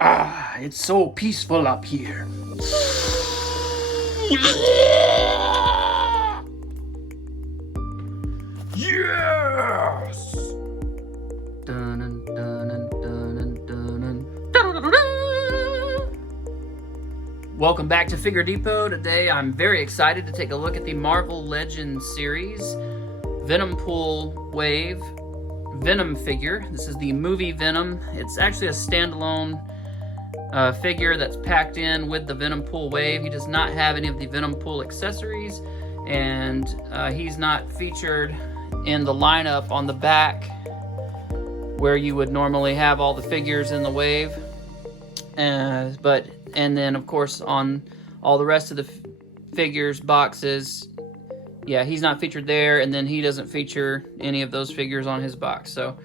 Ah, it's so peaceful up here. Yes! Dun, dun, dun, dun, dun, dun. Welcome back to Figure Depot. Today I'm very excited to take a look at the Marvel Legends series Venom Pool Wave Venom figure. This is the movie Venom. It's actually a standalone figure that's packed in with the Venom Pool Wave. He does not have any of the Venom Pool accessories, and he's not featured in the lineup on the back where you would normally have all the figures in the wave. And then of course on all the rest of the figures boxes, yeah, he's not featured there, and then he doesn't feature any of those figures on his box. So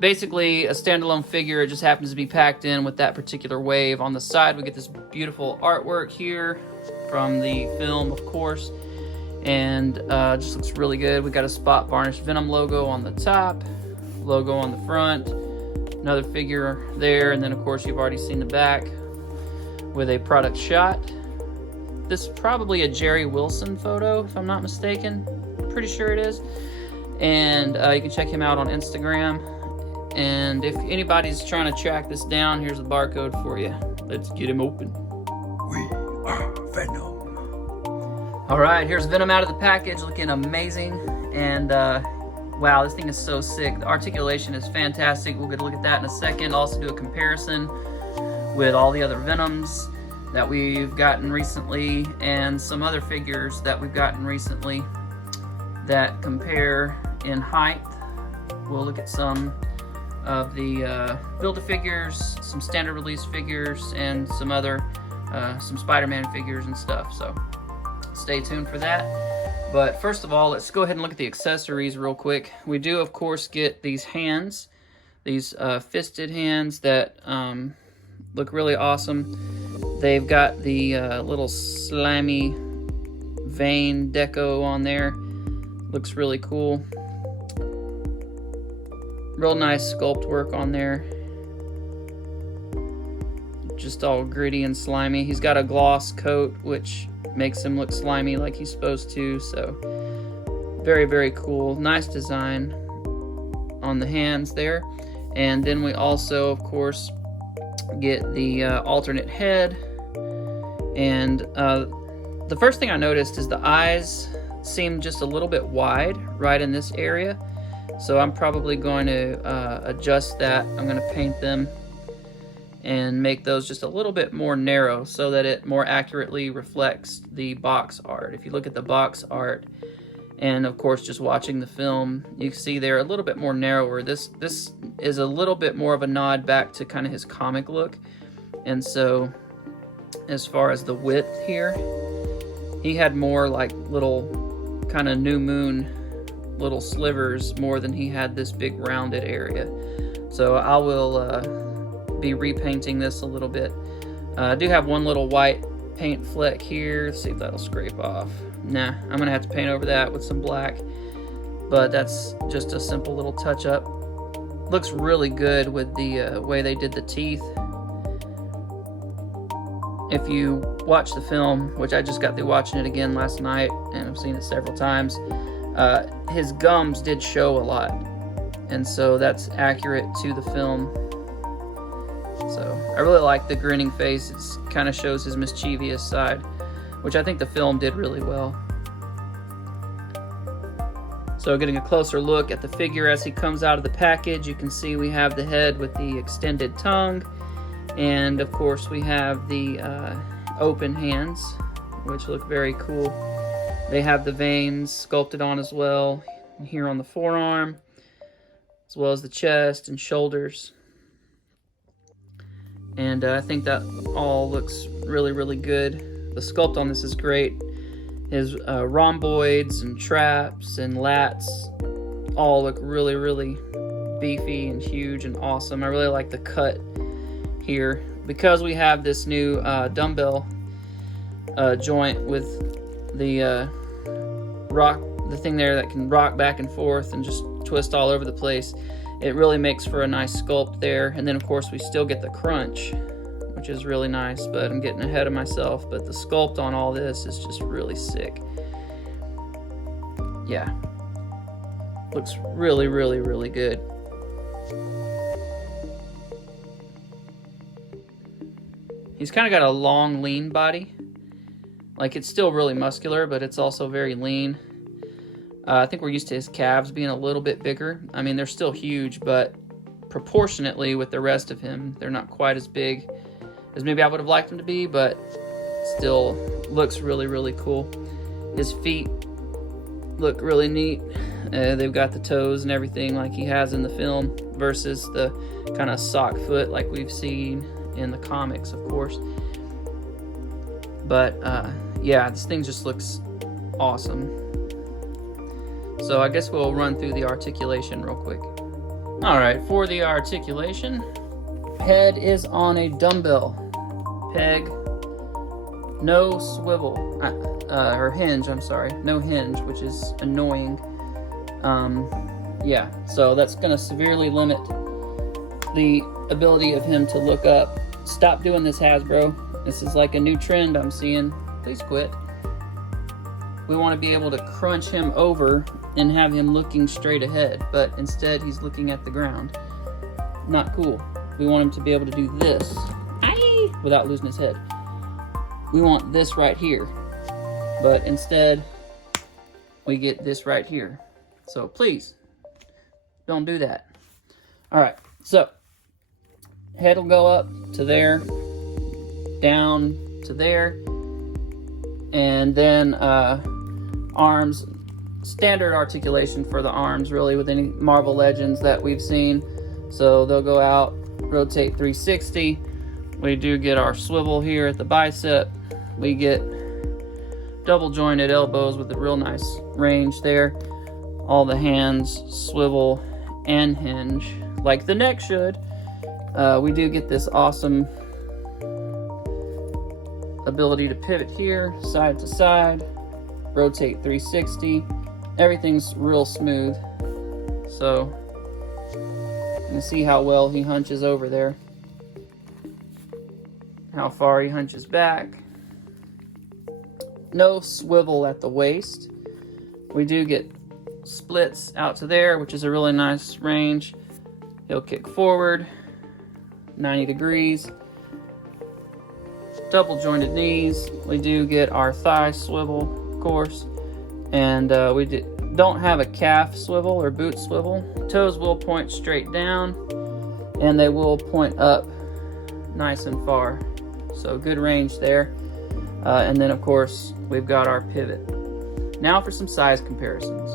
basically a standalone figure. It just happens to be packed in with that particular wave. On the side we get this beautiful artwork here from the film, of course, and just looks really good. We got a spot varnished Venom logo on the top, logo on the front, another figure there, and then of course you've already seen the back with a product shot. This is probably a Jerry Wilson photo, if I'm not mistaken. Pretty sure it is. And you can check him out on Instagram. And if anybody's trying to track this down, here's the barcode for you. Let's get him open. We are Venom. All right, here's Venom out of the package, looking amazing. And wow, this thing is so sick. The articulation is fantastic. We'll get a look at that in a second. Also do a comparison with all the other Venoms that we've gotten recently and some other figures that we've gotten recently that compare in height. We'll look at some of the Build-A-Figures, some standard release figures, and some other some Spider-Man figures and stuff. So stay tuned for that. But first of all, let's go ahead and look at the accessories real quick. We do, of course, get these hands, these fisted hands that look really awesome. They've got the little slimy vein deco on there. Looks really cool. Real nice sculpt work on there. Just all gritty and slimy. He's got a gloss coat, which makes him look slimy like he's supposed to. So very, very cool. Nice design on the hands there. And then we also, of course, get the alternate head. And the first thing I noticed is the eyes seem just a little bit wide right in this area. So I'm probably going to adjust that. I'm going to paint them and make those just a little bit more narrow so that it more accurately reflects the box art. If you look at the box art and of course just watching the film, you can see they're a little bit more narrower. This is a little bit more of a nod back to kind of his comic look. And so as far as the width here, he had more like little kind of new moon little slivers more than he had this big rounded area. So I will be repainting this a little bit. I do have one little white paint fleck here. Let's see if that'll scrape off. Nah, I'm gonna have to paint over that with some black, but that's just a simple little touch up. Looks really good with the way they did the teeth. If you watch the film, which I just got through watching it again last night, and I've seen it several times, his gums did show a lot, and so that's accurate to the film. So I really like the grinning face. It kind of shows his mischievous side, which I think the film did really well. So getting a closer look at the figure as he comes out of the package, you can see we have the head with the extended tongue, and of course we have the open hands, which look very cool. They have the veins sculpted on as well here on the forearm, as well as the chest and shoulders. And I think that all looks really, really good. The sculpt on this is great. His rhomboids and traps and lats all look really, really beefy and huge and awesome. I really like the cut here. Because we have this new dumbbell joint with the the thing there that can rock back and forth and just twist all over the place. It really makes for a nice sculpt there. And then of course we still get the crunch, which is really nice, but I'm getting ahead of myself. But the sculpt on all this is just really sick. Yeah, looks really, really, really good. He's kind of got a long, lean body. Like, it's still really muscular, but it's also very lean. I think we're used to his calves being a little bit bigger. I mean, they're still huge, but proportionately with the rest of him, they're not quite as big as maybe I would have liked them to be, but still looks really, really cool. His feet look really neat. They've got the toes and everything like he has in the film versus the kind of sock foot like we've seen in the comics, of course. But yeah, this thing just looks awesome. So I guess we'll run through the articulation real quick. All right, for the articulation, head is on a dumbbell peg, no swivel, or hinge, I'm sorry, no hinge, which is annoying. Yeah, so that's gonna severely limit the ability of him to look up. Stop doing this, Hasbro. This is like a new trend I'm seeing. Please quit. We want to be able to crunch him over and have him looking straight ahead, but instead he's looking at the ground. Not cool. We want him to be able to do this without losing his head. We want this right here, but instead we get this right here. So please don't do that. All right, so head will go up to there, down to there, and then arms, standard articulation for the arms really with any Marvel Legends that we've seen. So they'll go out, rotate 360. We do get our swivel here at the bicep. We get double jointed elbows with a real nice range there. All the hands swivel and hinge like the neck should. We do get this awesome ability to pivot here, side to side, rotate 360. Everything's real smooth. So you can see how well he hunches over there, how far he hunches back. No swivel at the waist. We do get splits out to there, which is a really nice range. He'll kick forward 90 degrees. Double jointed knees. We do get our thigh swivel, of course, and we don't have a calf swivel or boot swivel. Toes will point straight down and they will point up nice and far, so good range there. And then of course we've got our pivot. Now for some size comparisons.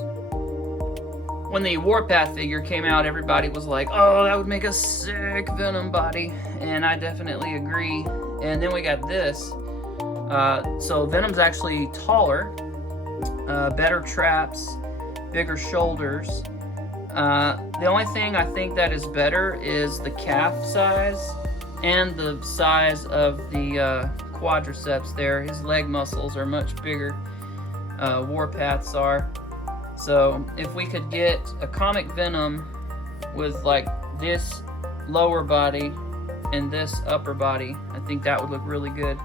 When the Warpath figure came out, everybody was like, oh, that would make a sick Venom body, and I definitely agree. And then we got this. So Venom's actually taller, better traps, bigger shoulders. The only thing I think that is better is the calf size and the size of the quadriceps there. His leg muscles are much bigger. Warpath's are. So if we could get a comic Venom with like this lower body and this upper body, I think that would look really good.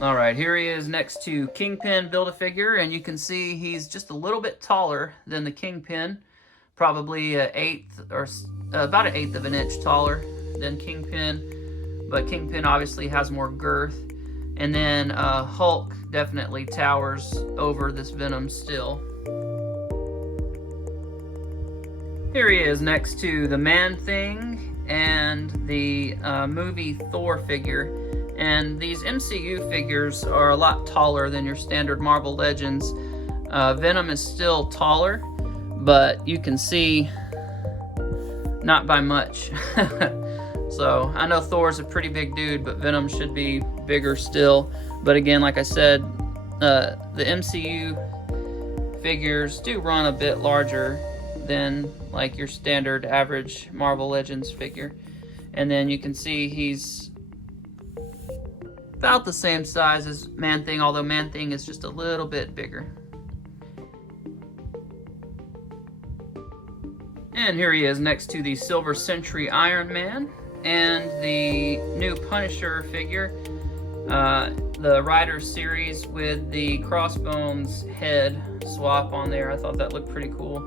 All right, here he is next to Kingpin Build-A-Figure, and you can see he's just a little bit taller than the Kingpin, probably about an eighth of an inch taller than Kingpin, but Kingpin obviously has more girth. And then Hulk definitely towers over this Venom still. Here he is next to the Man-Thing and the movie Thor figure. And these MCU figures are a lot taller than your standard Marvel Legends. Venom is still taller, but you can see not by much. So I know Thor's a pretty big dude, but Venom should be bigger still. But again, like I said, the MCU figures do run a bit larger than like your standard average Marvel Legends figure. And then you can see he's about the same size as Man-Thing, although Man-Thing is just a little bit bigger. And here he is next to the Silver Century Iron Man and the new Punisher figure, the Rider series with the Crossbones head swap on there. I thought that looked pretty cool.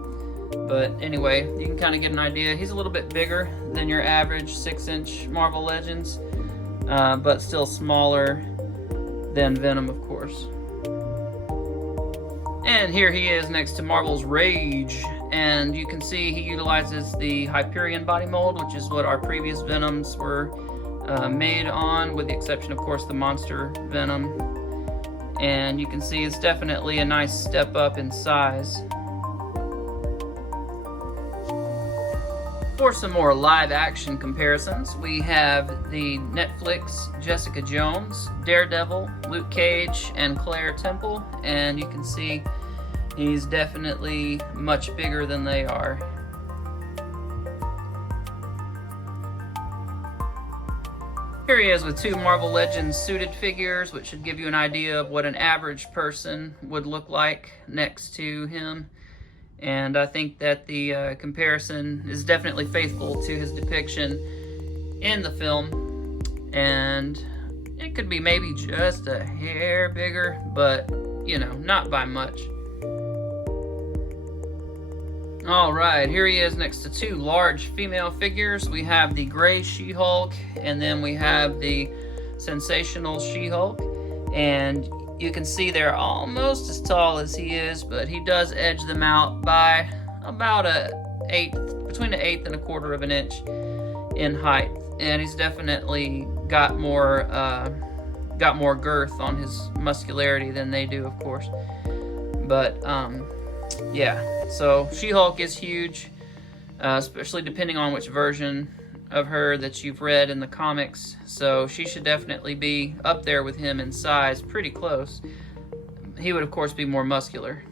But anyway, you can kind of get an idea. He's a little bit bigger than your average 6-inch Marvel Legends, but still smaller than Venom, of course. And here he is next to Marvel's Rage, and you can see he utilizes the Hyperion body mold, which is what our previous Venoms were made on, with the exception, of course, the Monster Venom. And you can see it's definitely a nice step up in size. For some more live action comparisons, we have the Netflix Jessica Jones, Daredevil, Luke Cage, and Claire Temple, and you can see he's definitely much bigger than they are. Here he is with two Marvel Legends suited figures, which should give you an idea of what an average person would look like next to him. And I think that the comparison is definitely faithful to his depiction in the film. And it could be maybe just a hair bigger, but, you know, not by much. Alright, here he is next to two large female figures. We have the Gray She-Hulk, and then we have the Sensational She-Hulk. And you can see they're almost as tall as he is, but he does edge them out by about between an eighth and a quarter of an inch in height. And he's definitely got more girth on his muscularity than they do, of course. But yeah, so She-Hulk is huge, especially depending on which version of her that you've read in the comics. So she should definitely be up there with him in size, pretty close. He would, of course, be more muscular.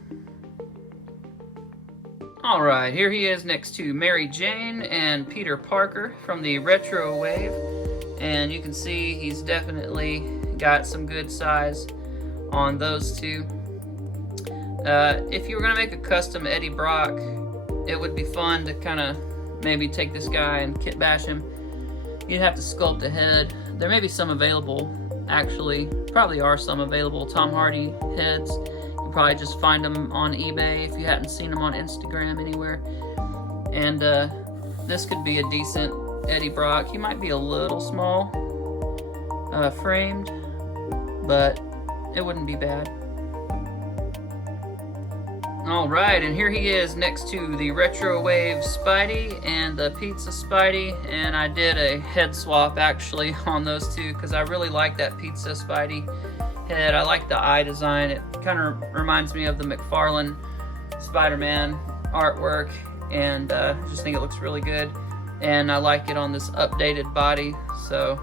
Alright, here he is next to Mary Jane and Peter Parker from the Retro Wave. And you can see he's definitely got some good size on those two. If you were going to make a custom Eddie Brock, it would be fun to kind of maybe take this guy and kit bash him. You'd have to sculpt a head. There may be some available, actually. Probably are some available Tom Hardy heads. You can probably just find them on eBay if you hadn't seen them on Instagram anywhere. And this could be a decent Eddie Brock. He might be a little small framed, but it wouldn't be bad. Alright, and here he is next to the Retro Wave Spidey and the Pizza Spidey, and I did a head swap actually on those two because I really like that Pizza Spidey head. I like the eye design. It kind of reminds me of the McFarlane Spider-Man artwork, and I just think it looks really good, and I like it on this updated body. So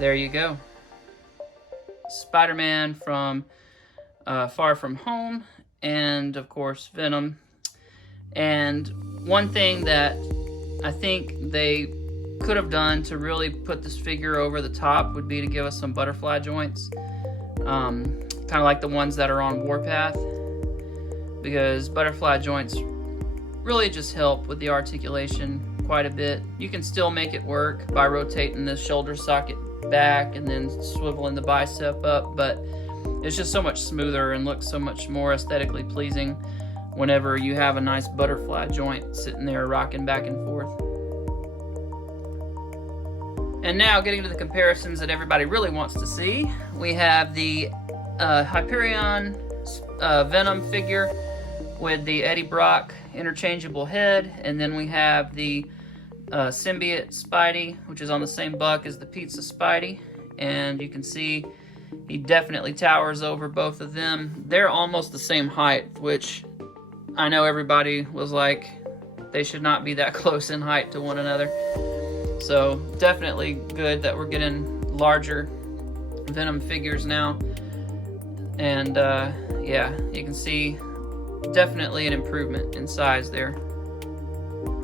there you go, Spider-Man from Far From Home, and of course Venom. And one thing that I think they could have done to really put this figure over the top would be to give us some butterfly joints, kind of like the ones that are on Warpath, because butterfly joints really just help with the articulation quite a bit. You can still make it work by rotating the shoulder socket back and then swiveling the bicep up, but it's just so much smoother and looks so much more aesthetically pleasing whenever you have a nice butterfly joint sitting there rocking back and forth. And now, getting to the comparisons that everybody really wants to see, we have the Hyperion Venom figure with the Eddie Brock interchangeable head, and then we have the Symbiote Spidey, which is on the same buck as the Pizza Spidey, and you can see he definitely towers over both of them. They're almost the same height, which I know everybody was like, they should not be that close in height to one another. So definitely good that we're getting larger Venom figures now. And yeah, you can see definitely an improvement in size there.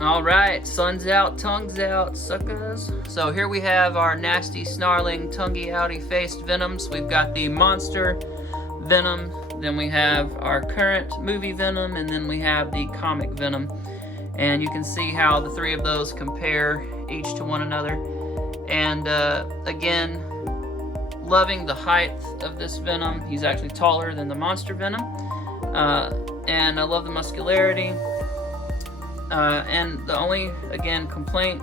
All right, sun's out, tongue's out, suckers. So here we have our nasty, snarling, tonguey outy faced Venoms. We've got the monster Venom, then we have our current movie Venom, and then we have the comic Venom. And you can see how the three of those compare each to one another. And again, loving the height of this Venom. He's actually taller than the monster Venom. And I love the muscularity. And the only, again, complaint,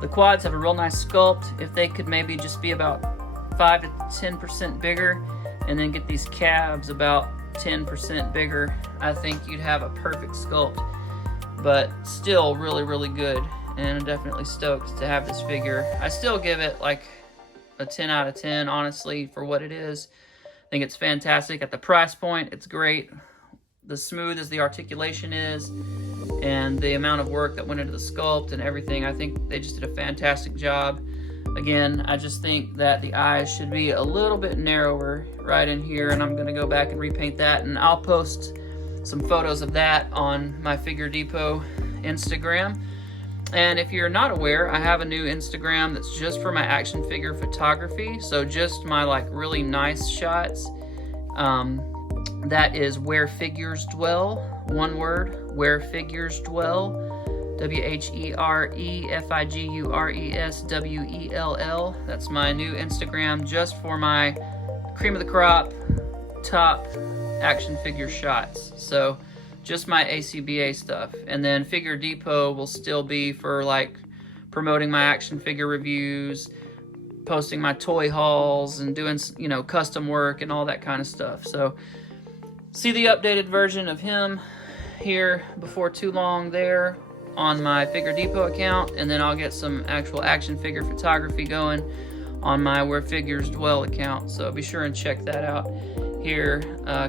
the quads have a real nice sculpt. If they could maybe just be about 5 to 10% bigger, and then get these calves about 10% bigger, I think you'd have a perfect sculpt. But still really, really good, and I'm definitely stoked to have this figure. I still give it like a 10 out of 10, honestly, for what it is. I think it's fantastic. At the price point, it's great. The smooth as the articulation is, and the amount of work that went into the sculpt and everything, I think they just did a fantastic job. Again, I just think that the eyes should be a little bit narrower right in here, and I'm going to go back and repaint that, and I'll post some photos of that on my Figure Depot Instagram. And if you're not aware, I have a new Instagram that's just for my action figure photography, so just my like really nice shots. That is Where Figures Dwell, one word, Where Figures Dwell. WHEREFIGURESWELL. That's my new Instagram just for my cream of the crop top action figure shots. So just my ACBA stuff. And then Figure Depot will still be for like promoting my action figure reviews, posting my toy hauls, and doing, you know, custom work and all that kind of stuff. So see the updated version of him here before too long there on my Figure Depot account, and then I'll get some actual action figure photography going on my Where Figures Dwell account. So be sure and check that out here,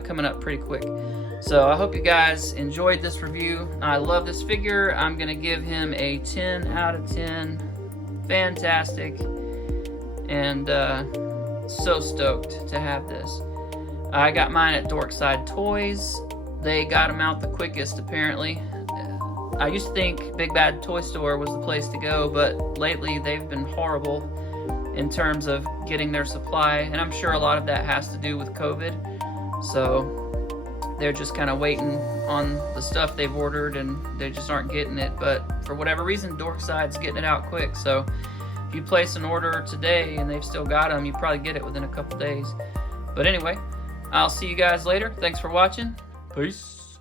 coming up pretty quick. So I hope you guys enjoyed this review. I love this figure. I'm gonna give him a 10 out of 10. Fantastic. And so stoked to have this. I got mine at Dorkside Toys. They got them out the quickest, apparently. I used to think Big Bad Toy Store was the place to go, but lately they've been horrible in terms of getting their supply, and I'm sure a lot of that has to do with COVID. So they're just kind of waiting on the stuff they've ordered, and they just aren't getting it. But for whatever reason, Dorkside's getting it out quick. So if you place an order today and they've still got them, you probably get it within a couple days. But anyway, I'll see you guys later. Thanks for watching. Peace.